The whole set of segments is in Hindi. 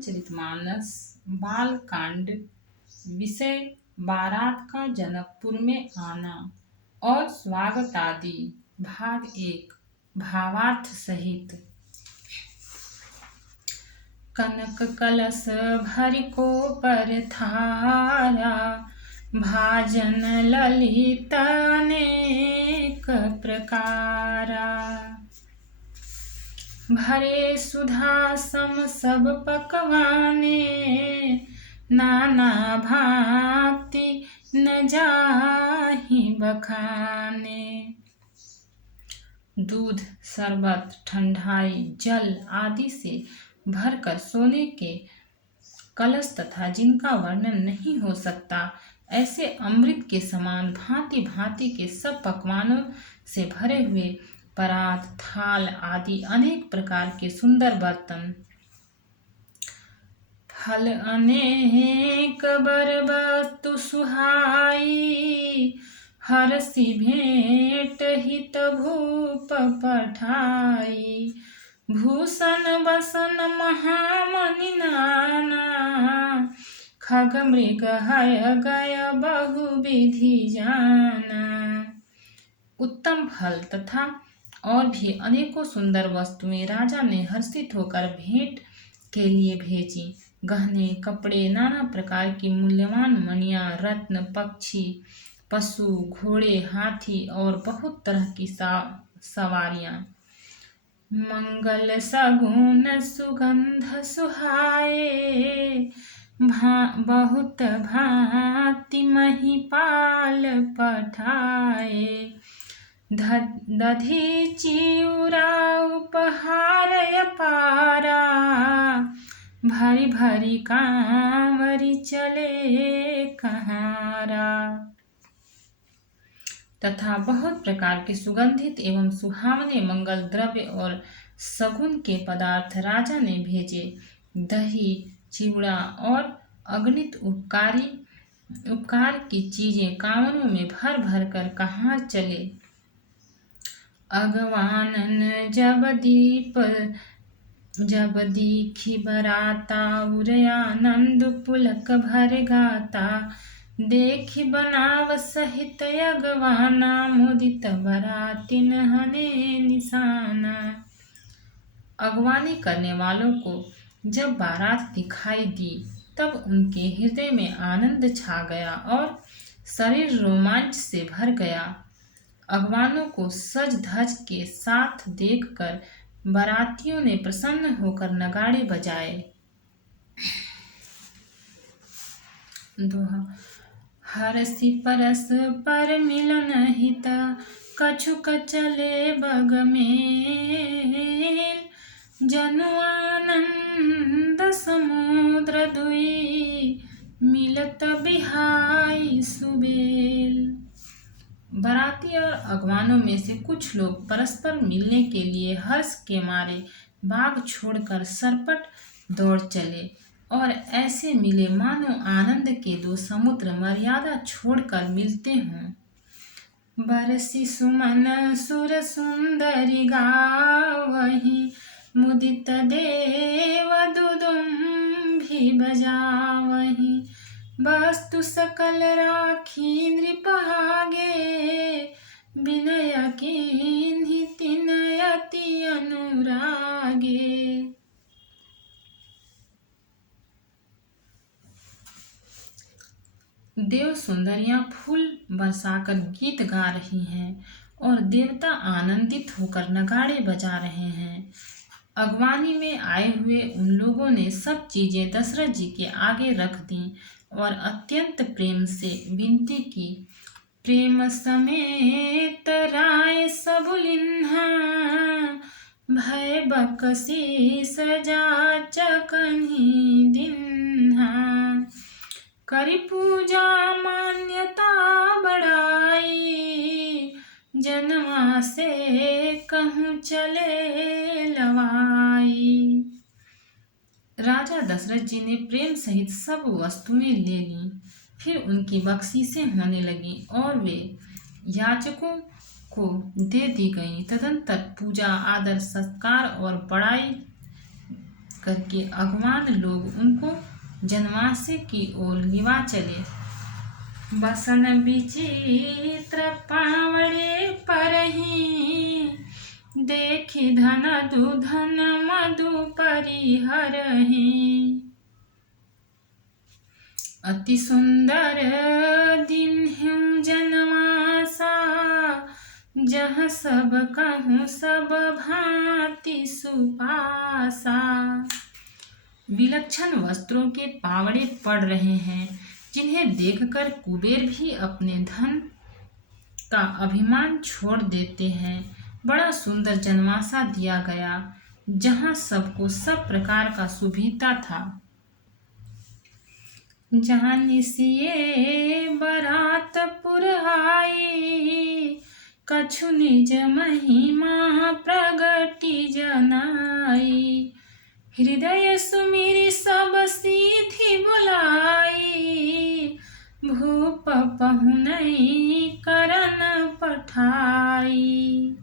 रामचरितमानस बालकांड। विषय बारात का जनकपुर में आना और स्वागत आदि। भाग 1 भावार्थ सहित। कनक कलश भरि को पर थारा, भाजन ललित अनेक प्रकारा। भरे सुधा सम सब पकवाने, नाना भांति न जाहि बखाने। दूध, शरबत, ठंडाई, जल आदि से भरकर सोने के कलश तथा जिनका वर्णन नहीं हो सकता, ऐसे अमृत के समान भांति भांति के सब पकवानों से भरे हुए परात, थाल आदि अनेक प्रकार के सुंदर बर्तन। फल अनेक बर वस्तु सुहाई, हरसि भेंट हित भूप पठाई। भूषण बसन महामणि नाना, खग मृग हय गय बहु विधि जाना। उत्तम फल तथा और भी अनेकों सुंदर वस्तुएं राजा ने हर्षित होकर भेंट के लिए भेजी। गहने, कपड़े, नाना प्रकार की मूल्यवान मणियां, रत्न, पक्षी, पशु, घोड़े, हाथी और बहुत तरह की सवारियां। मंगल सगुन सुगंध सुहाए, बहुत भांति महिपाल पठाए। दधि चिउरा उपहार अपारा, भरी भरी कांवरी चले कहारा। तथा बहुत प्रकार के सुगंधित एवं सुहावने मंगल द्रव्य और सगुन के पदार्थ राजा ने भेजे। दही, चिवड़ा और अगणित उपकार की चीजें कांवरों में भर भर कर कहाँ चले। अगवानन जब दीखी बराता, उरे आनंद पुलक भर गाता। देखी बनाव सहित अगवाना, मुदित बरातिन हने निशाना। अगवानी करने वालों को जब बारात दिखाई दी, तब उनके हृदय में आनंद छा गया और शरीर रोमांच से भर गया। अगवानों को सज धज के साथ देखकर बारातियों ने प्रसन्न होकर नगाड़े बजाए। दोहा। हरसि परस पर मिलन हित, कछुक चले बग मेल। जनु आनंद समुद्र दुई, मिलत बिहाई सुबेल। बाराती और अगवानों में से कुछ लोग परस्पर मिलने के लिए हर्ष के मारे बाग छोड़कर सरपट दौड़ चले और ऐसे मिले मानो आनंद के दो समुद्र मर्यादा छोड़कर मिलते हों। बरसी सुमन सुर सुंदरी गावहीं, मुदित देव दुदुम्भी बजावहीं। वस्तु सकल राखी नृपहागे, विनय कीन्हि तिन अति अनुरागे। देव सुंदरियां फूल बरसाकर गीत गा रही हैं और देवता आनंदित होकर नगाड़े बजा रहे हैं। अगवानी में आए हुए उन लोगों ने सब चीजें दशरथ जी के आगे रख दी और अत्यंत प्रेम से विनती की। प्रेम समेत राय सबुलिन्हा, भय बकसी सजा चकन्ही दिन्हा। करी पूजा मान्यता बढ़ाई, जन्मा से कहूँ चले लवाई। राजा दशरथ जी ने प्रेम सहित सब वस्तुएं ले लीं। फिर उनकी बख्शीशें होने लगीं और वे याचकों को दे दी गईं। तदंतर पूजा, आदर, सत्कार और बड़ाई करके अगवान लोग उनको जनवासे की ओर लिवा चले। बसन विचित्र पावड़े परहीं, देखी धन दुधन मधु परिहरहीं। अति सुंदर दिन हूँ जनवासा, जहाँ सब कहूँ सब भांति सुपासा। विलक्षण वस्त्रों के पावड़े पड़ रहे हैं, जिन्हें देखकर कुबेर भी अपने धन का अभिमान छोड़ देते हैं। बड़ा सुंदर जनवासा दिया गया, जहाँ सबको सब प्रकार का सुविधा था। जहाँ निसिये बरातपुर आई, कछु निज महिमा प्रगति जनाई। हृदय सुमिरि सब सिद्धि बुलाई, भूप पहुनई करन पठाई।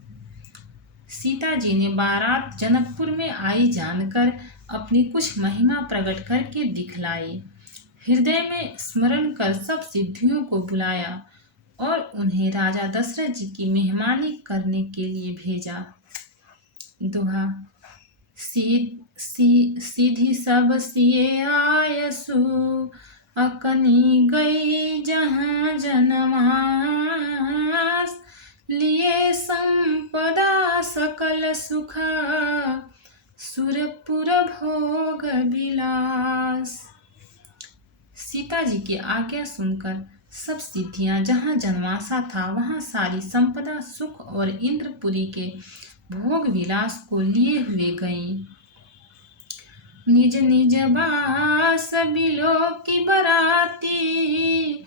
सीता जी ने बारात जनकपुर में आई जानकर अपनी कुछ महिमा प्रकट करके दिखलाई। हृदय में स्मरण कर सब सिद्धियों को बुलाया और उन्हें राजा दशरथ जी की मेहमानी करने के लिए भेजा। दोहा। सीधी सब सिए आयसु, अकनी गई जहाँ जनवास। लिए संपदा सकल सुखा, सुरपुर भोग विलास। सीता जी की आज्ञा सुनकर सब सिद्धियां जहाँ जनवासा था वहाँ सारी संपदा सुख और इंद्रपुरी के भोग विलास को लिए हुए गईं। निज निज बास बिलो की बराती,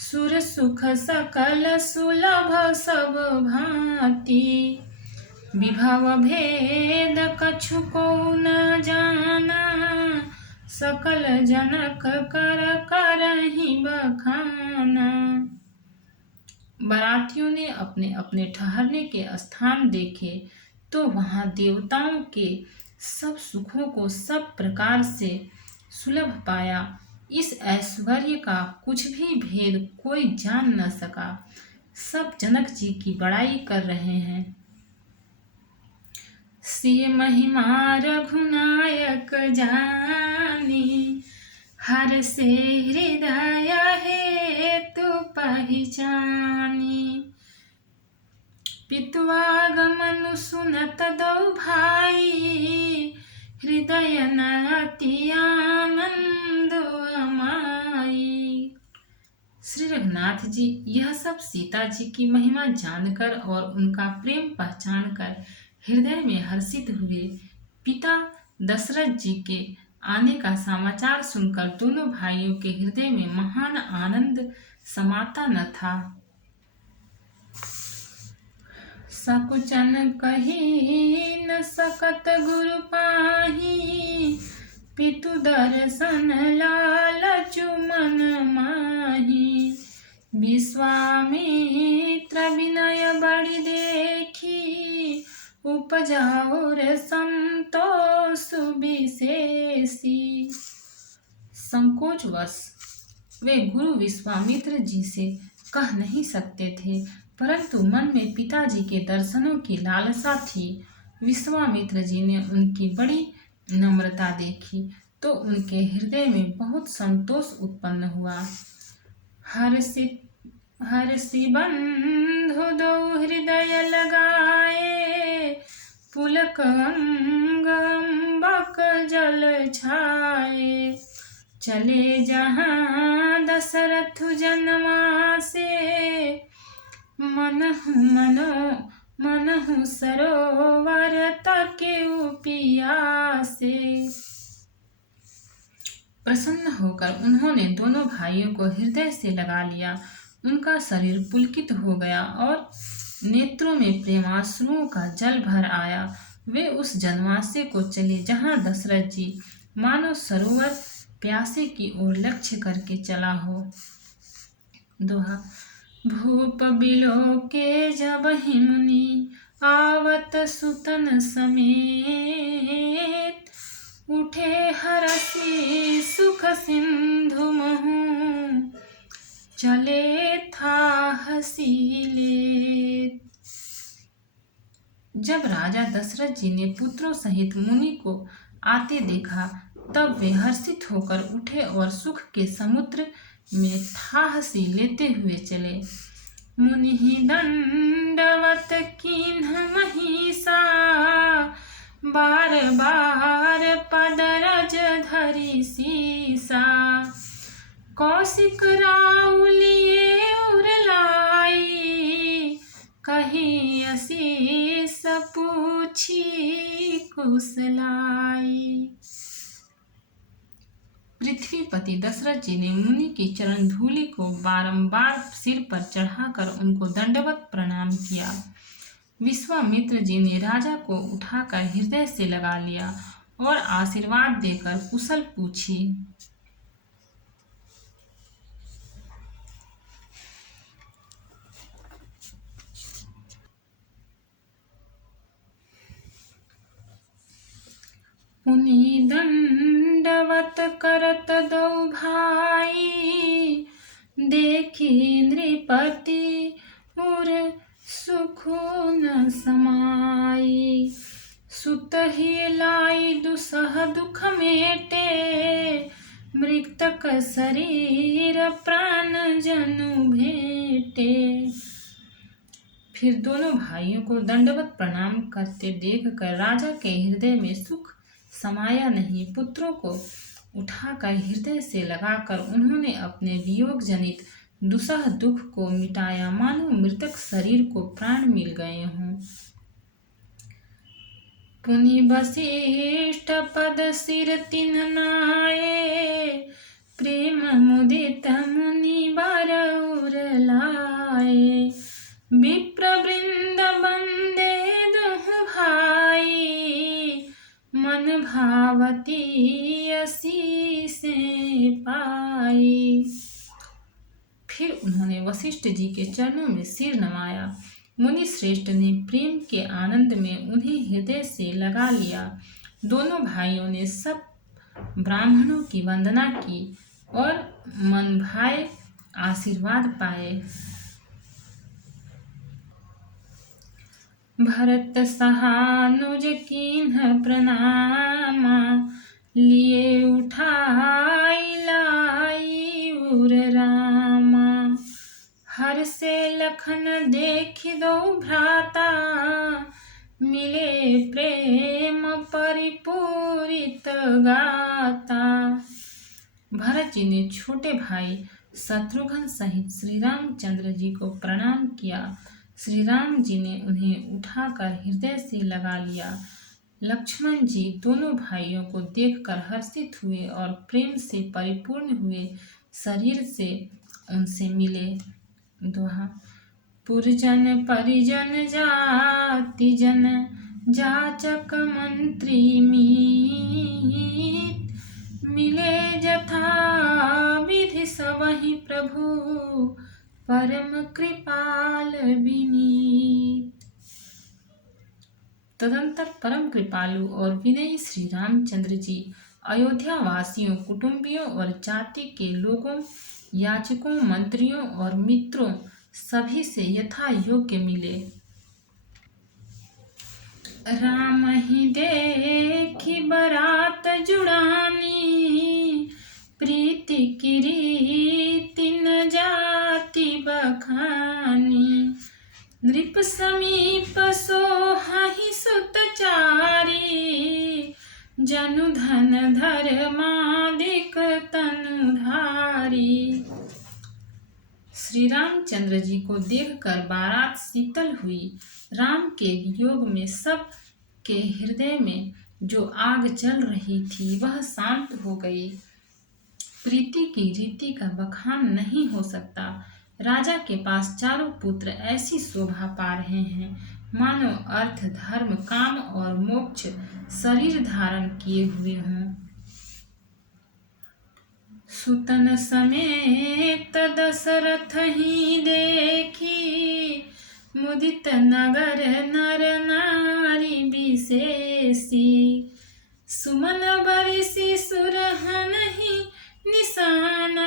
सुर सुख सकल सुलभ सब भांति। विभव भेद कछु को न जाना, सकल जनक कर करहि बखाना। बारातियों ने अपने अपने ठहरने के स्थान देखे तो वहां देवताओं के सब सुखों को सब प्रकार से सुलभ पाया। इस ऐश्वर्य का कुछ भी भेद कोई जान न सका। सब जनक जी की बड़ाई कर रहे हैं। सिय महिमा रघुनायक जानी, हर से हृदय हेतु पहचानी। पितुआगमनु सुनत दो भाई, हृदय न अति आनंद अमाई। श्री रघुनाथ जी यह सब सीता जी की महिमा जानकर और उनका प्रेम पहचानकर हृदय में हर्षित हुए। पिता दशरथ जी के आने का समाचार सुनकर दोनों भाइयों के हृदय में महान आनंद समाता न था। सकुचन कही न सकत गुरु पाही, पितु दर्शन लालचु मन माही। विश्वामित्र विनय बड़ी देखी, उपजाऊर संतोष विशेषी। संकोचवश वे गुरु विश्वामित्र जी से कह नहीं सकते थे, परंतु मन में पिताजी के दर्शनों की लालसा थी। विश्वामित्र जी ने उनकी बड़ी नम्रता देखी तो उनके हृदय में बहुत संतोष उत्पन्न हुआ। हर्षि बंधु दो हृदय लगाए, पुलक अंग अम्बक जल छाए। चले जहाँ दशरथ जनवासे, मनहु सरोवर तकेउ पियासे। प्रसन्न होकर उन्होंने दोनों भाइयों को हृदय से लगा लिया। उनका शरीर पुलकित हो गया और नेत्रों में प्रेमाश्रुओं का जल भर आया। वे उस जनवासे को चले जहाँ दशरथ जी मानो सरोवर प्यासे की ओर लक्ष्य करके चला हो। दोहा। भूप बिलो के जब हिमुनि, आवत सुतन समेत। उठे हरषि सुख सिंधु महु, चले था हसीले। जब राजा दशरथ जी ने पुत्रों सहित मुनि को आते देखा, तब वे हर्षित होकर उठे और सुख के समुद्र में थाहसी लेते हुए चले। मुनि दंडवत कीन्ह महिषा, बार बार पदरज धरि सीसा। कौशिक राउलिए उरलाई, कही असीस पूछी कुशलाई। पृथ्वीपति दशरथ जी ने मुनि की चरण धूलि को बारंबार सिर पर चढ़ाकर उनको दंडवत प्रणाम किया। विश्वामित्र जी ने राजा को उठाकर हृदय से लगा लिया और आशीर्वाद देकर कुशल पूछी। पुनि दंडवत करत दो भाई, देखी नृपति उर सुखु न समाई। सुत ही लाई दुसह दुख मेटे, मृतक शरीर प्राण जनु भेटे। फिर दोनों भाइयों को दंडवत प्रणाम करते देखकर राजा के हृदय में सुख समाया नहीं। पुत्रों को उठाकर हृदय से लगाकर उन्होंने अपने वियोग जनित दुसह दुख को मिटाया, मानो मृतक शरीर को प्राण मिल गए हों। पुनि वशिष्ठ पद सिर तिन नाये, प्रेम मुदित मुनि बर उर लाए। विप्र वृंद बंदे दुह भाई, मन भावती असी से पाई। फिर उन्होंने वशिष्ठ जी के चरणों में सिर नवाया। मुनि श्रेष्ठ ने प्रेम के आनंद में उन्हें हृदय से लगा लिया। दोनों भाइयों ने सब ब्राह्मणों की वंदना की और मन भाए आशीर्वाद पाए। भरत सहानुज कीन्ह प्रणामा, लिए उठाई लाई उर रामा। हर से लखन देखि दो भ्राता, मिले प्रेम परिपूरित गाता। भरत जी ने छोटे भाई शत्रुघ्न सहित श्री रामचंद्र जी को प्रणाम किया। श्री राम जी ने उन्हें उठाकर हृदय से लगा लिया। लक्ष्मण जी दोनों भाइयों को देखकर हर्षित हुए और प्रेम से परिपूर्ण हुए शरीर से उनसे मिले। दोहा। पुरजन परिजन जाति जन, जाचक मंत्री मीत। मिले जथा विधि सबहि प्रभु, परम कृपाल विनीत। तदंतर परम कृपालु और विनयी श्री रामचंद्र जी अयोध्या वासियों, कुटुंबियों और जाति के लोगों, याचकों, मंत्रियों और मित्रों सभी से यथा योग्य मिले। राम ही देखी बरात जुड़ानी, प्रीति की रीति न जाति बखानी। नृप समीप सोहाहि सुतचारी, जनु धन धर्मादिक तनुधारी। श्री रामचंद्र जी को देखकर बारात शीतल हुई। राम के वियोग में सब के हृदय में जो आग जल रही थी वह शांत हो गई। प्रीति की रीति का बखान नहीं हो सकता। राजा के पास चारों पुत्र ऐसी शोभा पा रहे हैं मानो अर्थ, धर्म, काम और मोक्ष शरीर धारण किए हुए हों। सुतन समेत दशरथ ही देखी, मुदित नगर नर नारी विशेषी। सुमन बरसी सुरहनहि निशाना,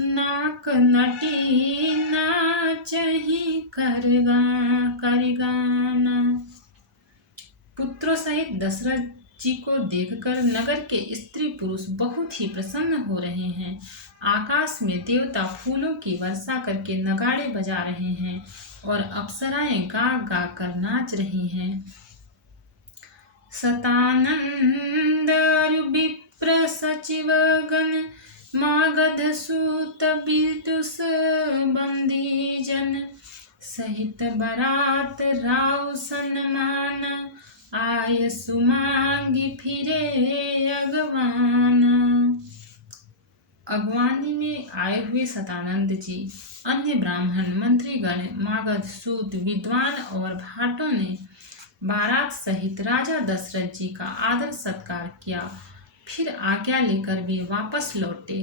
नाक नटी नाचहि करगाना। पुत्रों सहित दशरथ जी को देखकर नगर के स्त्री पुरुष बहुत ही प्रसन्न हो रहे हैं। आकाश में देवता फूलों की वर्षा करके नगाड़े बजा रहे हैं और अप्सराएं गा गा कर नाच रही हैं। सतानंद विप्र सचिव गण, मागध सूत विदुष बंदी जन, सहित बरात राव सन्मान, आय सुमांगी फिरे अगवाना। अगवानी में आए हुए सतानंद जी, अन्य ब्राह्मण, मंत्रीगण, मागध सूत, विद्वान और भाटों ने बारात सहित राजा दशरथ जी का आदर सत्कार किया। फिर आज्ञा लेकर वे वापस लौटे।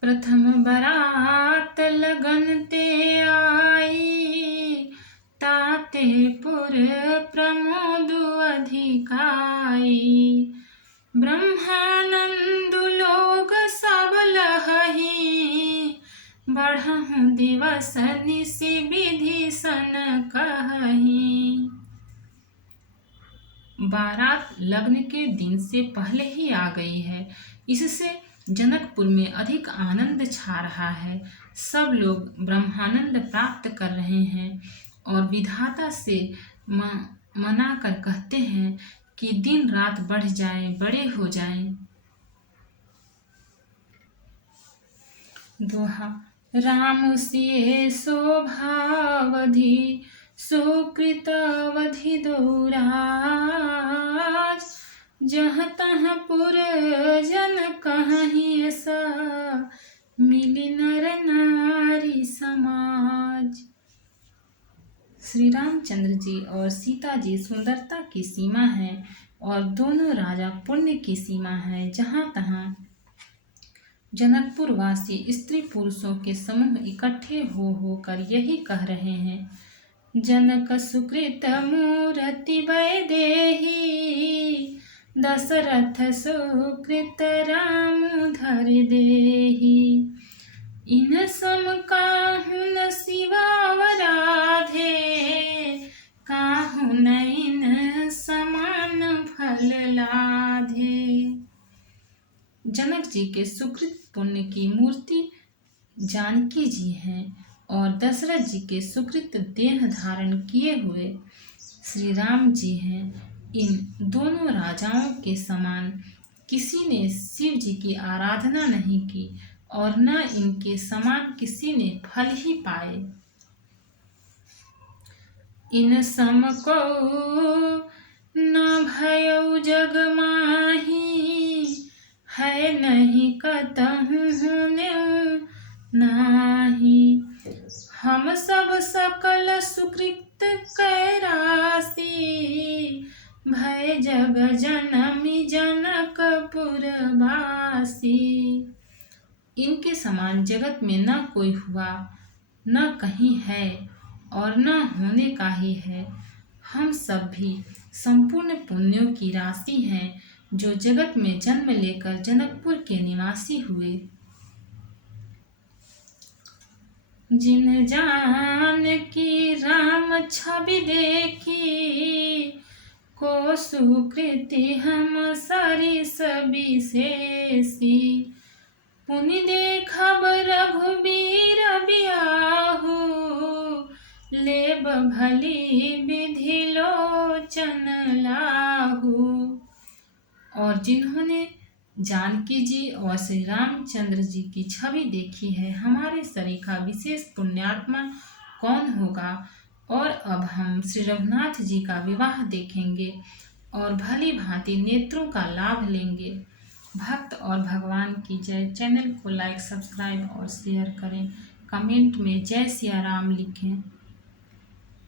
प्रथम बरात लगन ते आई, ताते पुर प्रमोद अधिकाई, ब्रह्मानंद लोग सब लहहि, बढ़हु दिवस निसि विधि सन कहहि। बारात लग्न के दिन से पहले ही आ गई है, इससे जनकपुर में अधिक आनंद छा रहा है। सब लोग ब्रह्मानंद प्राप्त कर रहे हैं और विधाता से मना कर कहते हैं कि दिन रात बढ़ जाए, बड़े हो जाएं। दोहा। राम सिए शोभावधि, सुकृतवधि दो राज, जहाँ तहाँ पुर जन कहहिं सा, मिली नर नारी समाज। श्री रामचंद्र जी और सीता जी सुंदरता की सीमा है और दोनों राजा पुण्य की सीमा है। जहाँ तहाँ जनकपुर वासी स्त्री पुरुषों के समूह इकट्ठे होकर यही कह रहे हैं, जनक सुकृत मूर्ति वैदेही, दशरथ सुकृत राम धर देहि, इन सम काहू न शिवावराधे, काहू न इन समान फल लाधे। जनक जी के सुकृत पुण्य की मूर्ति जानकी जी हैं और दशरथ जी के सुकृत देह धारण किए हुए श्री राम जी हैं। इन दोनों राजाओं के समान किसी ने शिव जी की आराधना नहीं की और न इनके समान किसी ने फल ही पाए। इन सम को न भयउ जग माही, है नहीं कतहु होने नाही, हम सब सकल सुकृत कैरासी, भय जग जनमी जनकपुर वासी। इनके समान जगत में न कोई हुआ, न कहीं है और न होने का ही है। हम सब भी संपूर्ण पुण्यों की राशि हैं जो जगत में जन्म लेकर जनकपुर के निवासी हुए। जिन जान की राम छवि देखी, को सुकृति हम सरिस विशेषी, पुनि देखब रघुबीर बियाहू, लेब भली विधि लोचन लाहू। और जिन्होंने जानकी जी और श्री रामचंद्र जी की छवि देखी है, हमारे सरीखा विशेष पुण्यात्मा कौन होगा। और अब हम श्री रघुनाथ जी का विवाह देखेंगे और भली भांति नेत्रों का लाभ लेंगे। भक्त और भगवान की जय। चैनल को लाइक, सब्सक्राइब और शेयर करें। कमेंट में जय सिया राम लिखें।